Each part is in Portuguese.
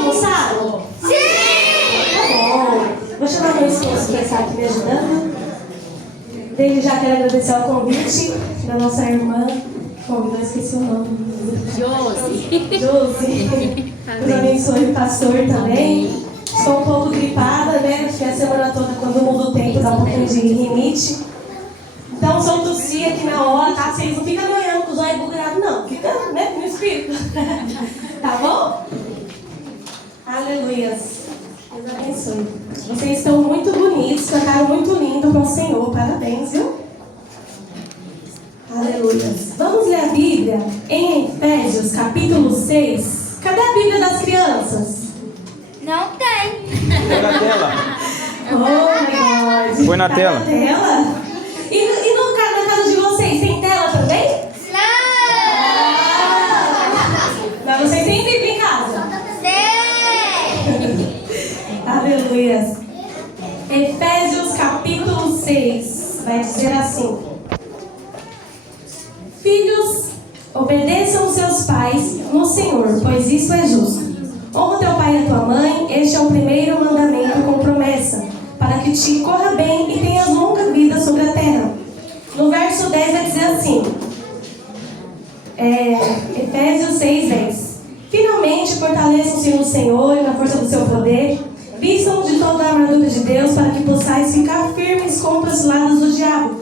almoçaram? Sim! Tá bom. Vou chamar meu esposo para estar aqui me ajudando. Desde já quero agradecer ao convite da nossa irmã. Convidou, esqueci o nome. Josi. Deus abençoe o pastor também. Estou um pouco gripada, né? Porque a semana toda, quando muda o tempo, dá um pouquinho de rinite. Então, só tossi aqui na hora, tá? Vocês não ficam ganhando com os olhos bugurados, não. Fica, né? No espírito. Tá bom? Aleluia. Deus abençoe. Vocês estão muito bonitos, cantaram muito lindo com o Senhor. Parabéns, viu? Aleluia. Vamos ler a Bíblia em Efésios, capítulo 6. Cadê a Bíblia das crianças? Não tem. Foi na tela. Oh, my God. Foi na Tá tela. Na tela? E na casa de vocês, tem tela também? Não. Mas vocês têm Bíblia em casa? Tem. Aleluia. Efésios capítulo 6 vai dizer assim: Filhos, obedeçam seus pais no Senhor, pois isso é justo. Honra teu pai e a tua mãe, este é o primeiro mandamento com promessa, para que te corra bem e tenhas longa vida sobre a terra. No verso 10 vai dizer assim, Efésios 6, 10. Finalmente, fortaleçam-se no Senhor e na força do seu poder. Vistam de toda a armadura de Deus para que possais ficar firmes contra os lados do diabo.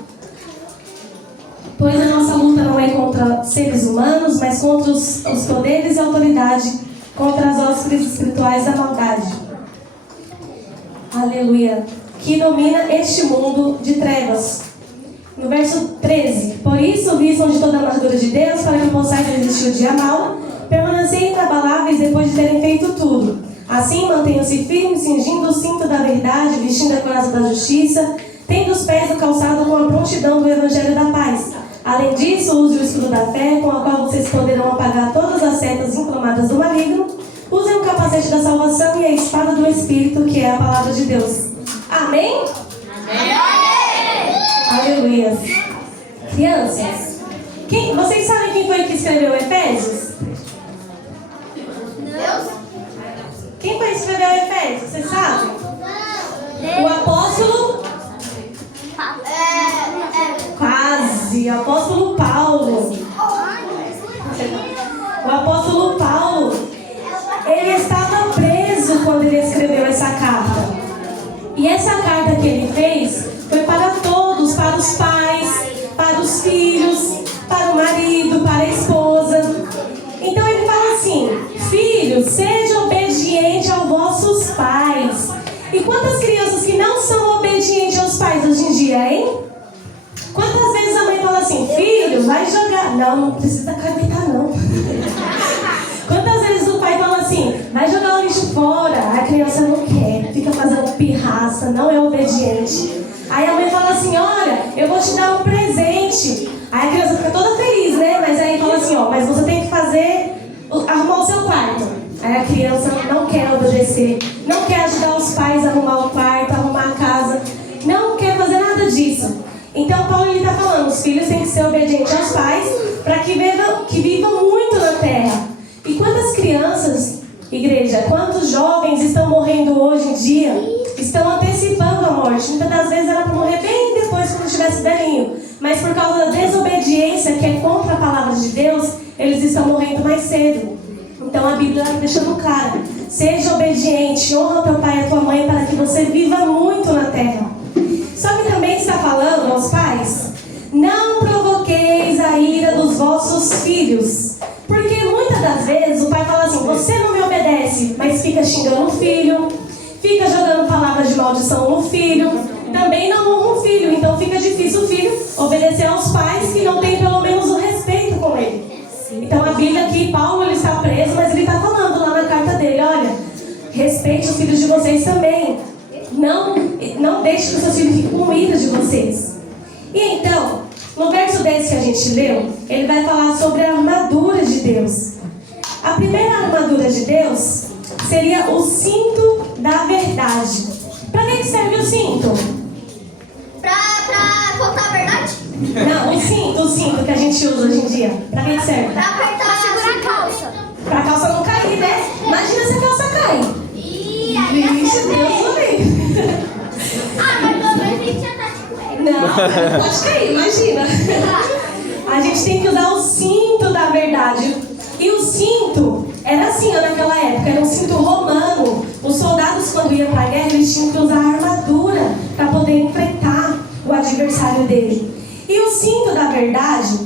Pois a nossa luta não é contra seres humanos, mas contra os poderes e autoridade, contra as hostes espirituais da maldade. Aleluia. Que domina este mundo de trevas. No verso 13. Por isso, vistam de toda a armadura de Deus, para que possais resistir o dia mau, permanecerem inabaláveis depois de terem feito tudo. Assim, mantenham-se firmes, cingindo o cinto da verdade, vestindo a couraça da justiça, tendo os pés no calçado com a prontidão do evangelho da paz. Além disso, use o escudo da fé, com a qual vocês poderão apagar todas as setas inflamadas do maligno. Usem o capacete da salvação e a espada do Espírito, que é a palavra de Deus. Amém? Amém! Aleluia. Crianças, vocês sabem quem foi que escreveu Efésios? Deus. Quem foi que escreveu Efésios? Vocês sabem? O apóstolo? Quase. O apóstolo Paulo. O apóstolo Paulo, ele estava preso quando ele escreveu essa carta. E essa carta que ele fez foi para todos, para os pais, para os filhos, para o marido, para a esposa. Então ele fala assim: filhos, sejam obedientes aos vossos pais. E quantas crianças que não são obedientes aos pais hoje em dia, hein? Quantas vezes a mãe fala assim: filho, vai jogar. Não precisa caguetar não. Quantas vezes o pai fala assim: vai jogar o lixo fora. A criança não quer, fica fazendo pirraça, não é obediente. Aí a mãe fala assim: olha, eu vou te dar um presente. Aí a criança fica toda feliz, né? Mas aí fala assim: ó, mas você tem que arrumar o seu quarto. Aí a criança não quer obedecer, não quer ajudar os pais a arrumar o quarto, a arrumar a casa, não quer fazer nada disso. Então Paulo está falando: os filhos têm que ser obedientes aos pais para que vivam muito na terra. E quantas crianças, igreja, quantos jovens estão morrendo hoje em dia, estão antecipando a morte. Muitas das vezes era para morrer bem depois, quando estivesse velhinho. Mas por causa da desobediência, que é contra a palavra de Deus, eles estão morrendo mais cedo. Então a Bíblia está deixando claro: seja obediente, honra teu pai e a tua mãe para que você viva muito na terra. Só que também está falando aos pais: não provoqueis a ira dos vossos filhos. Porque muitas das vezes o pai fala assim: você não me obedece, mas fica xingando o filho, fica jogando palavras de maldição no filho, também não honra o filho. Então fica difícil o filho obedecer aos pais que não têm pelo menos o respeito com ele. Então a Bíblia aqui, Paulo, ele está preso, mas ele está falando lá na carta dele: olha, respeite os filhos de vocês também. Não deixe que os seus filhos fiquem com ira de vocês. E então, no verso 10 que a gente leu, ele vai falar sobre a armadura de Deus. A primeira armadura de Deus seria o cinto da verdade. Para que serve o cinto? Pra contar a verdade? Não, o cinto que a gente usa hoje em dia. Para que serve? Pra apertar, segurar a calça. Para a calça não cair, né? Imagina se a calça cai. Pode cair, imagina. A gente tem que usar o cinto da verdade. E o cinto era assim naquela época, era um cinto romano. Os soldados, quando iam para a guerra, eles tinham que usar a armadura para poder enfrentar o adversário dele. E o cinto da verdade,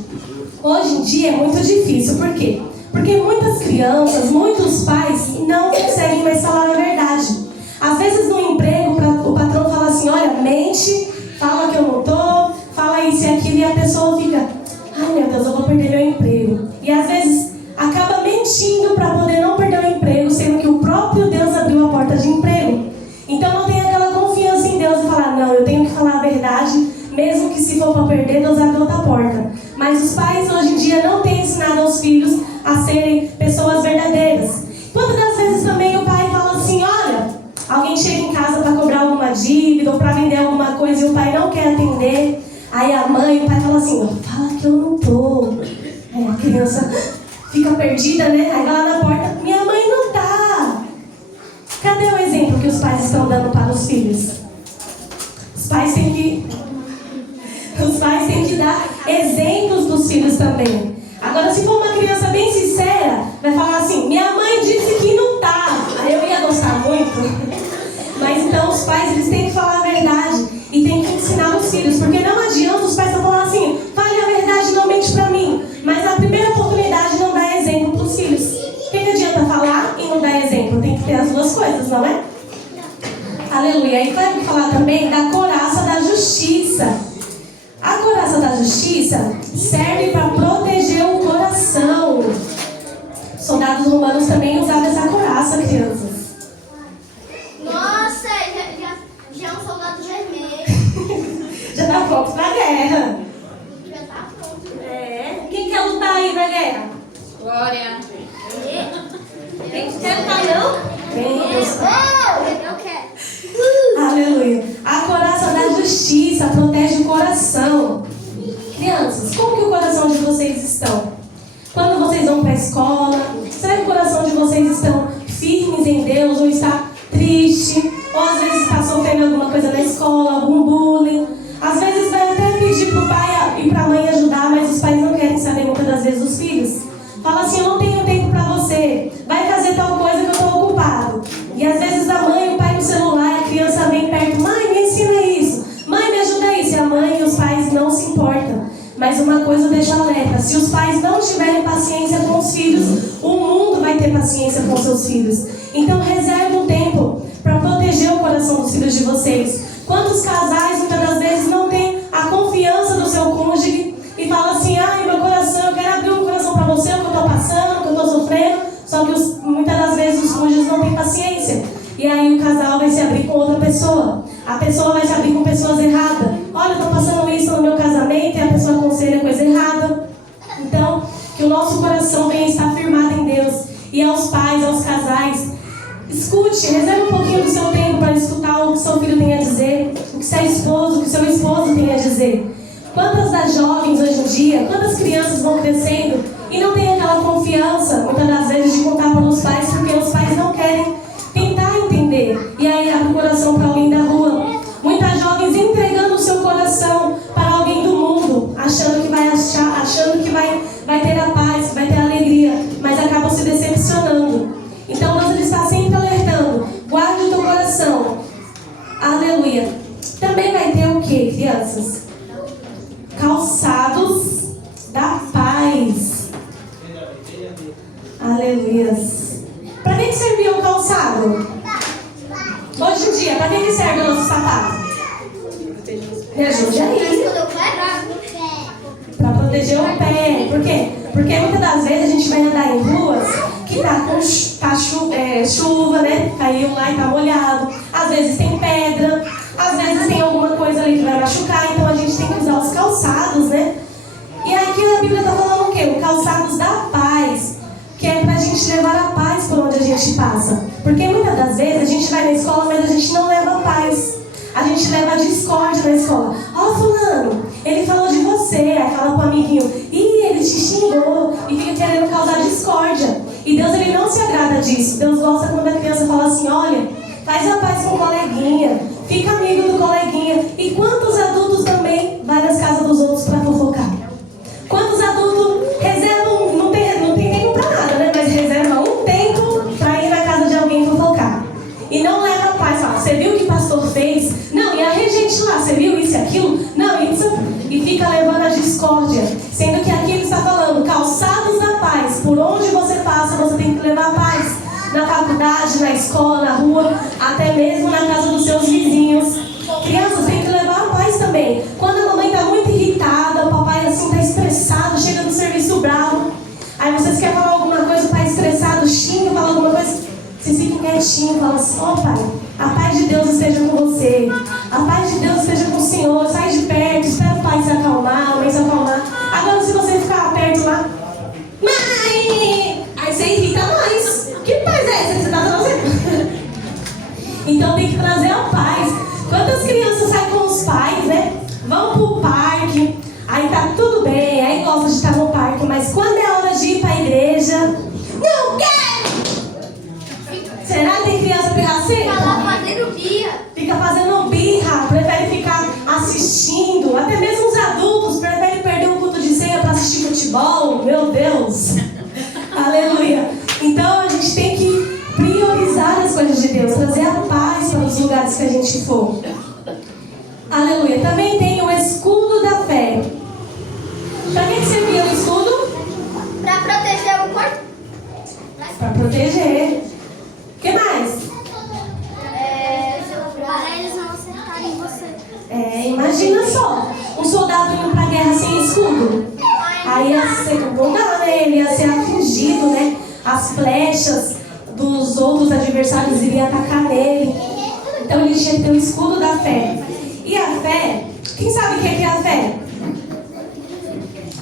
hoje em dia, é muito difícil. Por quê? Porque muitas crianças, muitos pais não conseguem mais falar a verdade. Às vezes no emprego, o patrão fala assim, olha, mente, fala que eu não tô, fala isso e aquilo, e a pessoa fica, ai meu Deus, eu vou perder meu emprego. E às vezes acaba mentindo para poder não perder o emprego, sendo que o próprio Deus abriu a porta de emprego. Então não tem aquela confiança em Deus e falar, não, eu tenho que falar a verdade, mesmo que se for para perder, Deus abre outra porta. Mas os pais hoje em dia não têm ensinado aos filhos a serem pessoas verdadeiras. Quantas das vezes também o pai fala assim, olha, alguém chega em casa para cobrar alguma dívida ou para vender alguma coisa e o pai não quer atender. Aí a mãe, o pai fala assim, fala que eu não tô. Aí a criança fica perdida, né? Aí vai lá na porta, minha mãe não tá. Cadê o exemplo que os pais estão dando para os filhos? Os pais têm que dar exemplos dos filhos também. Agora, se for uma criança bem sincera, vai falar assim, minha mãe disse que não tá. Aí eu ia gostar muito. Mas então os pais, eles têm que falar a verdade e têm que ensinar os filhos. Porque não adianta os pais falar assim, fale a verdade, não mente pra mim. Mas na primeira oportunidade não dá exemplo pros filhos. O que adianta falar e não dar exemplo? Tem que ter as duas coisas, não é? Aleluia. E vai falar também da couraça da justiça. A couraça da justiça serve para proteger o coração. Soldados romanos também usavam essa couraça, crianças. Nossa, já é um soldado vermelho. Já tá pronto pra guerra. Já tá pronto. É. Quem quer lutar aí na guerra? Glória. Quem quer lutar não? Eu quero. Aleluia. A couraça da justiça protege o coração. Crianças, como que o coração de vocês estão? Quando vocês vão para a escola, será que o coração de vocês estão firmes em Deus ou está triste? Ou às vezes está sofrendo alguma coisa na escola, algum bullying? Às vezes vai até pedir para o pai e para a mãe ajudar, mas os pais não querem saber muitas das vezes dos filhos. Fala assim, eu não tenho tempo para você, vai fazer tal coisa que eu estou ocupado. E às vezes a mãe e o pai no celular, a criança vem perto, mãe, me ensina isso, mãe, me ajuda isso. E a mãe e os pais não se importam. Mas uma coisa eu deixo alerta, se os pais não tiverem paciência com os filhos, o mundo vai ter paciência com seus filhos. Então reserve um tempo para proteger o coração dos filhos de vocês. Quantos casais muitas das vezes não têm a confiança do seu cônjuge e falam assim, ai meu coração, eu quero abrir o coração para você, o que eu estou passando, o que eu estou sofrendo. Só que muitas das vezes os cônjuges não têm paciência. E aí o casal vai se abrir com outra pessoa. A pessoa vai se abrir com pessoas erradas. Olha, eu estou passando isso no meu casamento e a pessoa aconselha coisa errada. Então, que o nosso coração venha estar firmado em Deus. E aos pais, aos casais, escute, reserve um pouquinho do seu tempo para escutar o que seu filho tem a dizer, o que seu esposo tem a dizer. Quantas das jovens hoje em dia, quantas crianças vão crescendo e não tem aquela confiança, muitas das vezes, de contar para os pais, porque os pais não querem tentar entender. E aí abre o coração para alguém da rua. Muitas jovens entregando o seu coração para alguém do mundo, achando que vai ter a paz, que vai ter a alegria, mas acabam se decepcionando. Então Deus está sempre alertando, guarde o teu coração. Aleluia. Também vai ter o que, crianças? Calçados da paz. Aleluia. Para que servia o calçado? Hoje em dia, para que serve o nosso sapato? Me ajude aí. Para proteger o pé. Por quê? Porque muitas das vezes a gente vai andar em ruas que tá chuva, né? Caiu lá e tá molhado. Às vezes tem pedra. Às vezes tem alguma coisa ali que vai machucar. Então a gente tem que usar os calçados, né? E aqui a Bíblia está falando o quê? O calçados da paz. Que é pra gente levar a paz por onde a gente passa. Porque muitas das vezes a gente vai na escola, mas a gente não leva a paz. A gente leva a discórdia na escola. Ó, fulano, ele falou de você. Aí fala pro amiguinho, ih, ele te xingou. E fica querendo causar discórdia. E Deus, ele não se agrada disso. Deus gosta quando a criança fala assim, olha, faz a paz com o coleguinha, fica amigo do coleguinha. E quantos adultos também vai nas casas dos outros para fofocar? Quantos adultos reservam, não tem tempo para nada, né? Mas reservam um tempo para ir na casa de alguém fofocar. E não leva a paz, fala, você viu o que o pastor fez? Não, e a regente lá, você viu isso e aquilo? Não, isso. E fica levando a discórdia. Sendo que aqui ele está falando, calçados da paz. Por onde você passa, você tem que levar a paz. Na faculdade, na escola, na rua, até mesmo na casa dos seus vizinhos. Crianças têm que levar a paz também. Quando a mamãe está muito irritada, o papai assim está estressado, chega no serviço bravo. Aí vocês querem falar alguma coisa, o pai estressado, xinga, fala alguma coisa. Vocês ficam quietinhos, falam assim, ó pai, a paz de Deus esteja com você. A paz de Deus esteja com o Senhor. Sai de perto, espera o pai se acalmar, a mãe se acalmar. Agora se você ficar perto lá, mãe! Aí você irrita mais. Que paz é essa que você está trazendo? Então tem que trazer a paz. Quantas crianças saem com os pais, né? Vão pro parque, aí tá tudo bem, aí gosta de estar no parque, mas quando é hora de ir pra igreja, não quero! Será que tem criança pirracenta? Fica lá fazendo birra. Fica fazendo birra, prefere ficar assistindo. Até mesmo os adultos preferem perder um culto de ceia para assistir futebol. Meu Deus! Aleluia! Então a gente tem que priorizar as coisas de Deus, trazer a paz para os lugares que a gente for. Aleluia! Também tem o escudo da fé. Para que servia o escudo? Pra proteger o corpo. Para proteger. O que mais? Para eles não acertarem você. Imagina só, um soldado indo pra guerra sem escudo. Aí ia ser, não dá, né? Ele ia ser atingido, né? As flechas dos outros adversários iriam atacar nele. Então ele tinha que ter o escudo da fé. E a fé, quem sabe o que é a fé?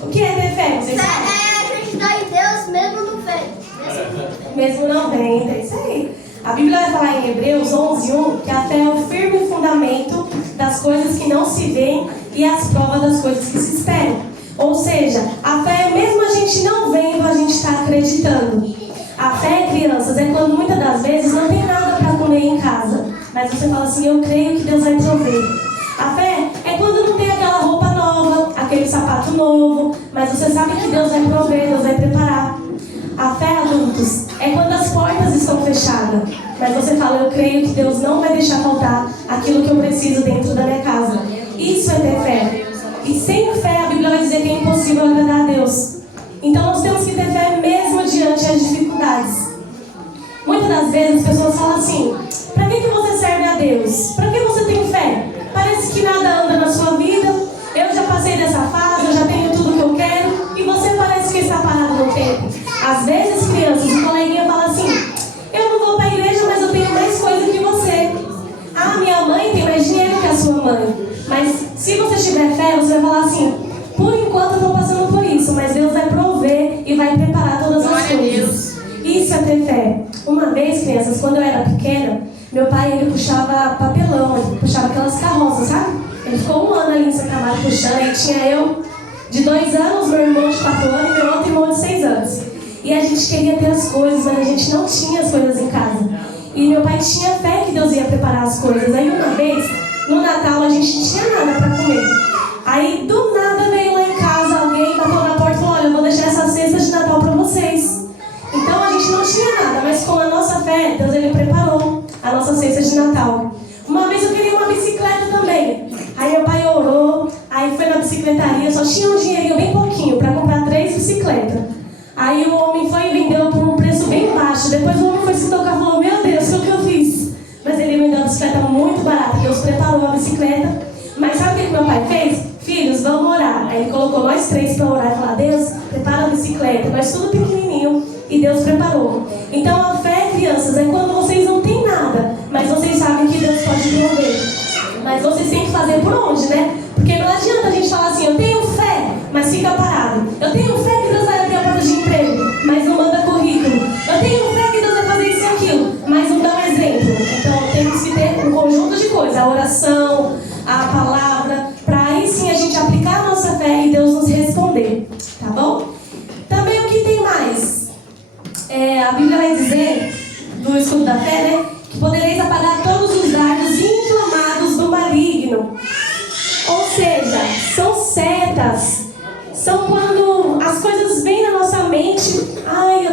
O que é ter fé? Vocês sabem? É acreditar em Deus mesmo não vendo. Mesmo não vendo, é isso aí. A Bíblia vai falar em Hebreus 11:1 que a fé é o firme fundamento das coisas que não se veem e as provas das coisas que se esperam. Ou seja, a fé é mesmo a gente não vendo, a gente está acreditando. A fé, crianças, é quando muitas das vezes não tem nada para comer em casa, mas você fala assim, eu creio que Deus vai prover. A fé é quando não tem aquela roupa nova, aquele sapato novo, mas você sabe que Deus vai prover, Deus vai preparar. A fé, adultos, é quando as portas estão fechadas, mas você fala, eu creio que Deus não vai deixar faltar aquilo que eu preciso dentro da minha casa. Isso é ter fé. E sem fé, a Bíblia vai dizer que é impossível agradar a Deus. Então nós temos que ter fé mesmo diante das dificuldades. Muitas das vezes as pessoas falam assim, para que você serve a Deus? Para que você tem fé? Parece que nada anda na sua vida, eu já passei dessa fase, eu já tenho tudo que eu quero, e você parece que está parado no tempo. Às vezes, crianças, o coleguinha fala assim, eu não vou para a igreja, mas eu tenho mais coisa que você. Ah, minha mãe tem mais dinheiro que a sua mãe. Mas se você tiver fé, você vai falar assim, por enquanto eu estou passando por isso, mas Deus vai prover e vai preparar todas as coisas. Isso é ter fé. Uma vez, crianças, quando eu era pequena, meu pai, ele puxava papelão, ele puxava aquelas carroças, sabe? Ele ficou 1 ano ali em Santa Maria puxando, e tinha eu de 2 anos, meu irmão de 4 anos e meu outro irmão de 6 anos. E a gente queria ter as coisas, mas a gente não tinha as coisas em casa. E meu pai tinha fé que Deus ia preparar as coisas. Aí uma vez, no Natal, a gente não tinha nada para comer. Aí do nada veio lá em casa alguém, bateu na porta e falou, olha, eu vou deixar essa cesta de Natal para vocês. Então a gente não tinha nada, mas com a nossa fé, Deus ele preparou a nossa cesta de Natal. Uma vez eu queria uma bicicleta também. Aí meu pai orou, aí foi na bicicletaria, só tinha um dinheirinho bem pouquinho para comprar 3 bicicletas. Aí o homem foi e vendeu por um preço bem baixo. Depois o homem foi se tocar e falou, meu Deus, o que eu fiz? Mas ele vendeu a bicicleta muito barata, Deus preparou a bicicleta. Mas sabe o que meu pai fez? Filhos, vamos orar. Aí ele colocou nós 3 para orar e falar, Deus, prepara a bicicleta. Nós tudo pequenininho e Deus preparou. Então a fé, crianças, é quando vocês não têm nada, mas vocês sabem que Deus pode prover. Mas vocês têm que fazer por onde, né? Porque não adianta a gente falar assim, eu tenho fé, mas fica parado. Eu tenho fé que Deus vai abrir a porta de emprego, mas não manda currículo. Eu tenho fé que Deus vai fazer isso e aquilo, mas não dá um exemplo. Então temos que ter um conjunto de coisas, a oração, a palavra, para aí sim a gente aplicar a nossa fé e Deus nos responder, tá bom? Também o que tem mais? A Bíblia vai dizer, do escudo da fé, né? que podereis apagar todos os dardos inflamados do maligno. Ou seja, são setas. São quando as coisas vêm na nossa mente,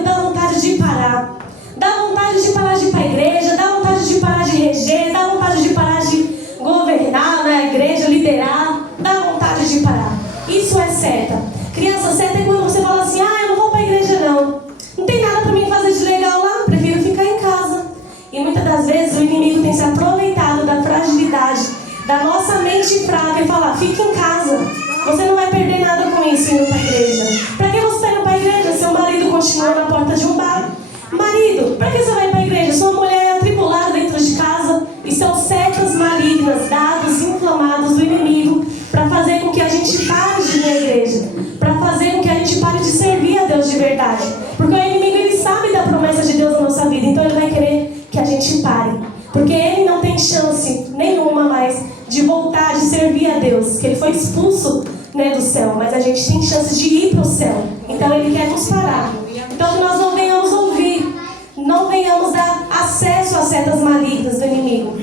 dá vontade de parar. Dá vontade de parar de ir para a igreja, dá vontade de parar de reger, dá vontade de parar de governar na igreja, liderar. Dá vontade de parar. Isso é seta. Criança, seta é quando você fala assim, eu não vou para a igreja não. Não tem nada para mim fazer de legal lá, prefiro ficar em casa. E muitas das vezes o inimigo tem se aproveitado da fragilidade da nossa mente fraca e falar, fica em casa. Você não vai perder nada com isso indo para a igreja. Para que você está indo para a igreja? Seu marido continua na porta de um bar. Marido, para que você vai para a igreja? Sua mulher é atribulada dentro de casa. E são setas malignas, dados inflamados do inimigo para fazer com que a gente pare de ir à igreja. Para fazer com que a gente pare de servir a Deus de verdade. Porque o inimigo, ele sabe da promessa de Deus na nossa vida. Então ele vai querer que a gente pare. Porque ele não tem chance nenhuma mais de voltar, de servir a Deus. Que ele foi expulso, do céu. Mas a gente tem chance de ir para o céu. Então ele quer nos parar. Então que nós não venhamos ouvir. Não venhamos dar acesso às setas malignas do inimigo.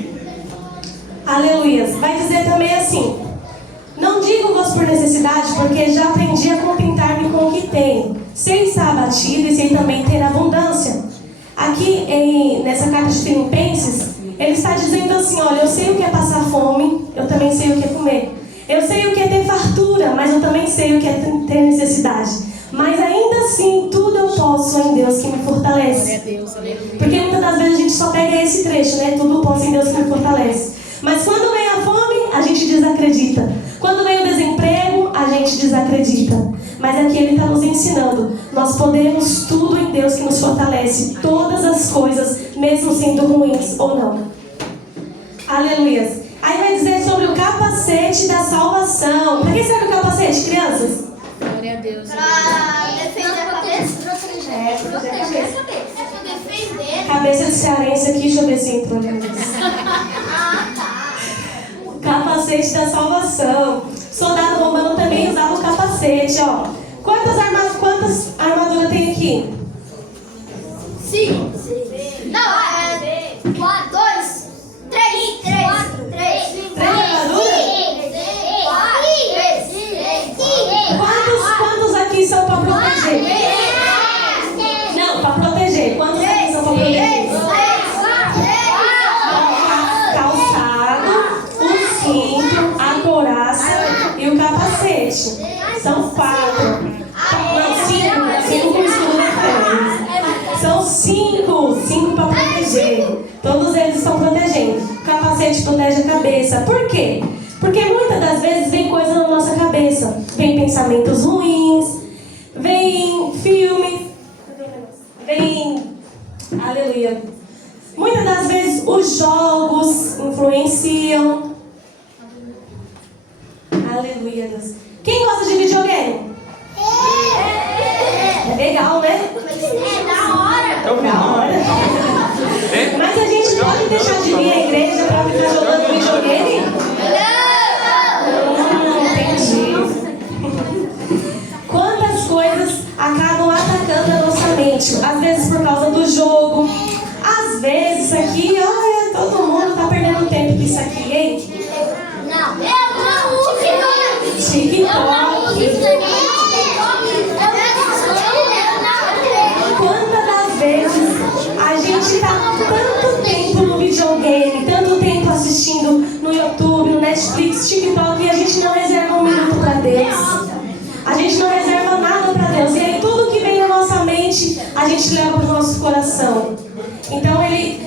Aleluias. Vai dizer também assim. Não digo-vos por necessidade, porque já aprendi a contentar-me com o que tenho. Sei estar abatido e sei também ter abundância. Aqui nessa carta de Filipenses, ele está dizendo assim, olha, eu sei o que é passar fome, eu também sei o que é comer. Eu sei o que é ter fartura, mas eu também sei o que é ter necessidade. Mas ainda assim, tudo eu posso em Deus que me fortalece. Porque muitas das vezes a gente só pega esse trecho, tudo eu posso em Deus que me fortalece. Mas quando vem a fome, a gente desacredita. Quando vem o desemprego, a gente desacredita. Mas aqui ele está nos ensinando. Nós podemos tudo em Deus que nos fortalece. Todas as coisas, mesmo sendo ruins ou não. Aleluia. Aí vai dizer sobre o capacete da salvação. Para que serve o capacete, crianças? Glória a Deus. Para defender a cabeça. Proteger a cabeça. É para defender. Cabeça de cearense aqui, deixa eu ver se entrou. Capacete da salvação. Soldado romano também usava o capacete, ó. Quantas armaduras tem aqui? 5. Não, 4, 2, 3, 4, 3, 5, 3 armaduras? Quantos aqui são para proteger? Não, para proteger. Quantos aqui são para proteger? Calçado, o cinto, a couraça e o capacete. São 4. Não, 5 com escudo na frente. São 5 para proteger. Todos eles estão protegendo. O capacete protege a cabeça. Por quê? Porque muitas das vezes vem coisa na nossa cabeça. Vem pensamentos ruins, vem filme, vem... Aleluia. Muitas das vezes os jogos influenciam. Aleluia, Deus. Quem gosta de videogame? É legal, né? É da hora. Da hora. Mas a gente pode deixar de vir à igreja para ficar jogando videogame? Entendi. Quantas coisas acabam atacando a nossa mente? Às vezes por causa do jogo. Às vezes isso aqui, todo mundo tá perdendo tempo com isso aqui, hein? Não, eu não uso TikTok. Quantas das vezes a gente tá tanto tempo no videogame, tanto tempo assistindo no YouTube, no Netflix, TikTok, e a gente não reserva um minuto para Deus. A gente não reserva nada para Deus. E aí tudo que vem na nossa mente, a gente leva para o nosso coração. Então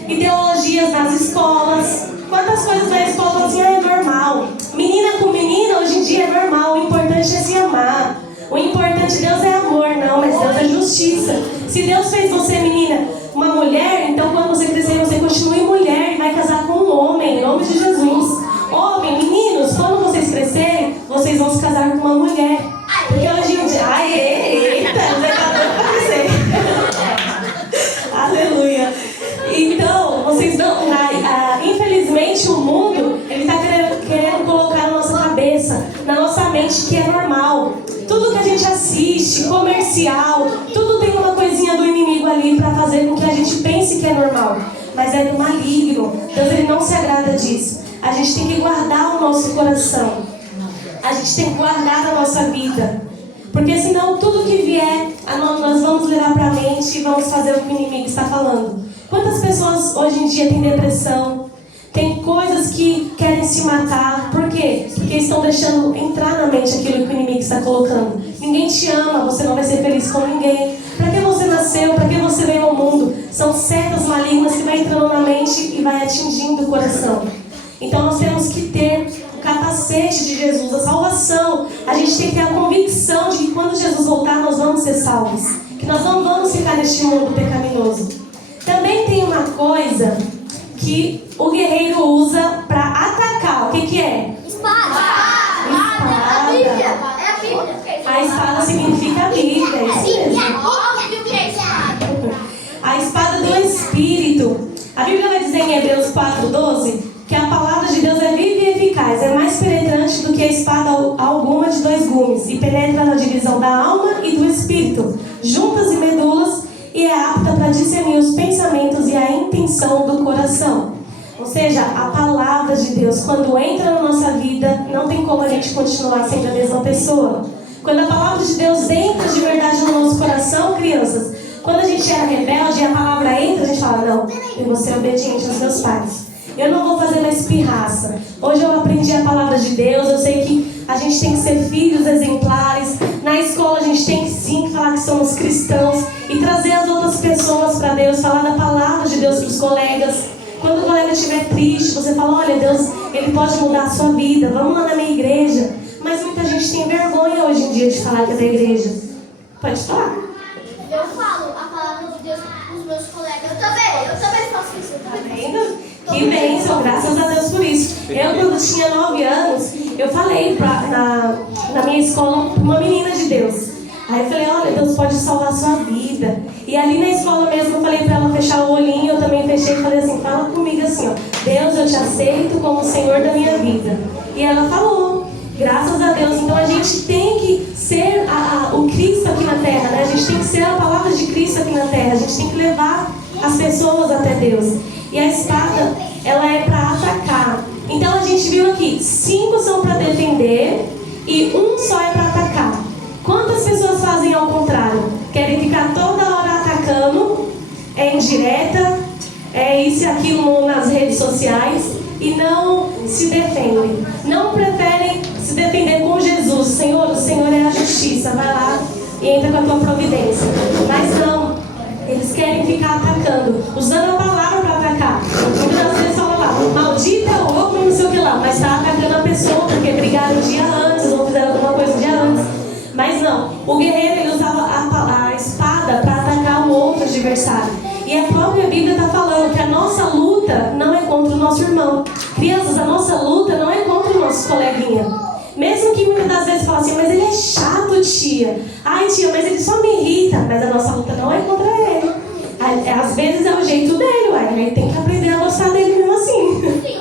ideologias nas escolas. Quantas coisas na escola falam assim, é normal. Menina com menina hoje em dia é normal. O importante é se amar. O importante, Deus é amor, não, mas Deus é justiça. Se Deus fez você, menina, uma mulher, então quando você crescer, você continue mulher e vai casar com um homem, em nome de Jesus. Homem, meninos, quando vocês crescerem, vocês vão se casar com uma mulher. Porque hoje em dia... Eita, você tá doido pra crescer. Aleluia. Então, vocês não... infelizmente, o mundo, ele tá querendo colocar na nossa cabeça, na nossa mente, que é normal. Tudo que a gente assiste, comercial, tudo tem uma coisinha do inimigo ali para fazer com que a gente pense que é normal. mas é do maligno. Deus, ele não se agrada disso. A gente tem que guardar o nosso coração. A gente tem que guardar a nossa vida. Porque senão tudo que vier, nós vamos levar para a mente e vamos fazer o que o inimigo está falando. Quantas pessoas hoje em dia têm depressão? Tem coisas que querem se matar. Por quê? Porque estão deixando entrar na mente aquilo que o inimigo está colocando. Ninguém te ama, você não vai ser feliz com ninguém. Para que você nasceu? Para que você veio ao mundo? São setas malignas que vai entrando na mente e vai atingindo o coração. Então nós temos que ter o capacete de Jesus, a salvação. A gente tem que ter a convicção de que quando Jesus voltar nós vamos ser salvos. Que nós não vamos ficar neste mundo pecaminoso. Também tem uma coisa que o guerreiro usa para atacar. O que é? Espada. Espada. A Bíblia. É a Bíblia. A espada significa a Bíblia, é isso mesmo. Óbvio que é espada. A espada do Espírito. A Bíblia vai dizer em Hebreus 4:12 que a palavra de Deus é viva e eficaz, é mais penetrante do que a espada alguma de 2 gumes, e penetra na divisão da alma e do espírito, juntas e medulas, e é apta para discernir os pensamentos e a intenção do coração. Ou seja, a palavra de Deus, quando entra na nossa vida, não tem como a gente continuar sendo a mesma pessoa. Quando a palavra de Deus entra de verdade no nosso coração, crianças, quando a gente era rebelde e a palavra entra, a gente fala, não, eu vou ser obediente aos meus pais. Eu não vou fazer mais pirraça. Hoje eu aprendi a palavra de Deus, eu sei que a gente tem que ser filhos exemplares. Na escola a gente tem que sim falar que somos cristãos e trazer as outras pessoas para Deus, falar da palavra de Deus para os colegas. Quando o colega estiver triste, você fala, olha, Deus, Ele pode mudar a sua vida, vamos lá na minha igreja. Mas muita gente tem vergonha hoje em dia de falar que é da igreja. Pode falar. Eu falo a palavra de Deus para os meus colegas. Eu também faço isso. Tá vendo? Que bênção, graças a Deus por isso. Eu, quando tinha 9 anos, eu falei na minha escola para uma menina de Deus. Aí eu falei, olha, Deus pode salvar a sua vida. E ali na escola mesmo eu falei para ela fechar o olhinho, eu também fechei e falei assim, fala comigo assim, ó, Deus, eu te aceito como o Senhor da minha vida. E ela falou, graças a Deus. Então a gente tem que ser o Cristo aqui na terra, né? A gente tem que ser a palavra de Cristo aqui na terra. A gente tem que levar as pessoas até Deus. E a espada, ela é para atacar. Então a gente viu aqui, 5 são para defender e 1 só é para atacar. Quantas pessoas fazem ao contrário? Querem ficar toda hora atacando, é indireta, é isso e aquilo nas redes sociais e não se defendem. Não preferem se defender com Jesus. Senhor, o Senhor é a justiça, vai lá e entra com a tua providência. Mas não, eles querem ficar atacando, usando a palavra para atacar. Muitas das vezes falam lá, maldita ou louco, não sei o que lá, mas está atacando a pessoa porque brigaram um dia antes ou fizeram alguma coisa um dia antes. Mas não, o guerreiro ele usava a espada para atacar o outro adversário. E a própria Bíblia está falando que a nossa luta não é contra o nosso irmão. Crianças, a nossa luta não é contra o nosso coleguinha. Mesmo que muitas das vezes falem assim, mas ele é chato, tia. Ai, tia, mas ele só me irrita. Mas a nossa luta não é contra ele. Às vezes é o jeito dele, uai. Aí tem que aprender a gostar dele mesmo assim. Sim.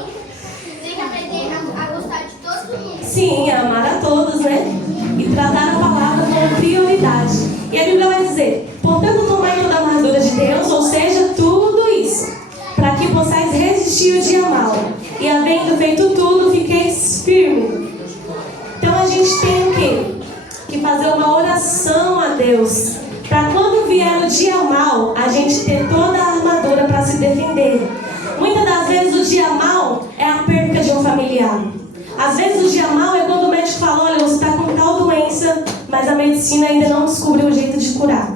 Tem que aprender a gostar de todo mundo. Sim, amar a todos, né? E tratar a palavra como prioridade. E a Bíblia vai dizer, portanto, tomai toda a armadura de Deus, ou seja, tudo isso, para que possais resistir o dia mau. E havendo feito tudo, fiqueis firmes. Então a gente tem o quê? Que fazer uma oração a Deus. Para quando vier o dia mau, a gente ter toda a armadura para se defender. Muitas das vezes o dia mau é a perca de um familiar. Às vezes o dia mau é quando o médico fala, olha, você está com tal doença, mas a medicina ainda não descobriu o jeito de curar.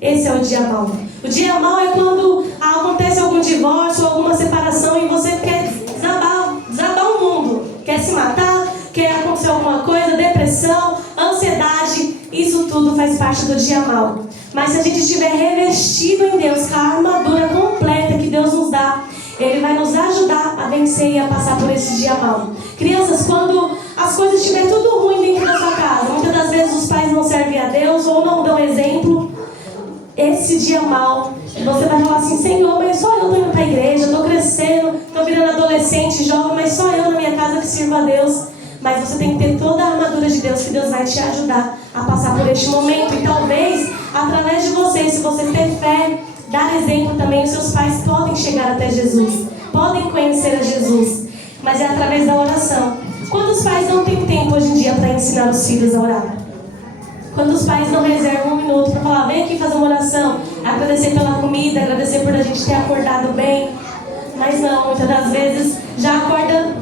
Esse é o dia mau. O dia mau é quando acontece algum divórcio, alguma separação e você quer desabar o mundo. Quer se matar, quer acontecer alguma coisa, depressão, ansiedade. Isso tudo faz parte do dia mau. Mas se a gente estiver revestido em Deus, com a armadura completa que Deus nos dá, Ele vai nos ajudar a vencer e a passar por esse dia mau. Crianças, quando as coisas estiverem tudo ruim dentro da sua casa, muitas das vezes os pais não servem a Deus ou não dão exemplo, esse dia mau, você vai falar assim, Senhor, mas só eu estou indo para a igreja, estou crescendo, estou virando adolescente, jovem, mas só eu na minha casa que sirvo a Deus. Mas você tem que ter toda a armadura de Deus, que Deus vai te ajudar a passar por este momento. E talvez, através de você, se você ter fé, dar exemplo também, os seus pais podem chegar até Jesus, podem conhecer a Jesus, mas é através da oração. Quantos pais não têm tempo hoje em dia para ensinar os filhos a orar? Quantos pais não reservam um minuto para falar, vem aqui fazer uma oração, agradecer pela comida, agradecer por a gente ter acordado bem? Mas não, muitas das vezes já acorda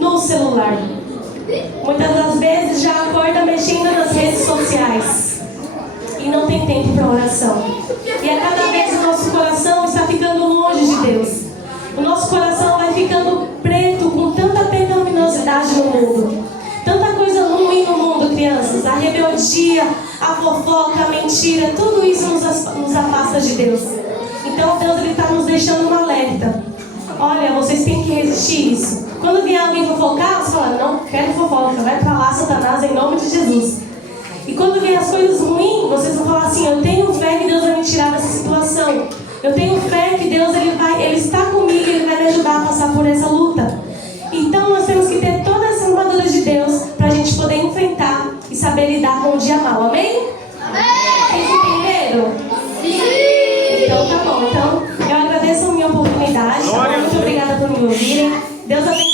no celular. Muitas das vezes já acorda mexendo nas redes sociais. E não tem tempo para oração. E a cada vez o nosso coração está ficando longe de Deus. O nosso coração vai ficando preto com tanta pecaminosidade no mundo. Tanta coisa ruim no mundo, crianças. A rebeldia, a fofoca, a mentira, tudo isso nos afasta de Deus. Então Deus está nos deixando um alerta. Olha, vocês têm que resistir isso. Quando vier alguém fofocar, você fala, não quero fofoca, vai pra lá, Satanás, em nome de Jesus. E quando vier as coisas ruins, vocês vão falar assim, eu tenho fé que Deus vai me tirar dessa situação. Eu tenho fé que Deus ele está comigo, Ele vai me ajudar a passar por essa luta. Então nós temos que ter toda essa armadura de Deus para a gente poder enfrentar e saber lidar com o dia mau. Amém? Amém! Vocês entenderam? Sim! Então tá bom. Então eu agradeço a minha oportunidade. Tá? Muito obrigada por me ouvirem. Deus abençoe.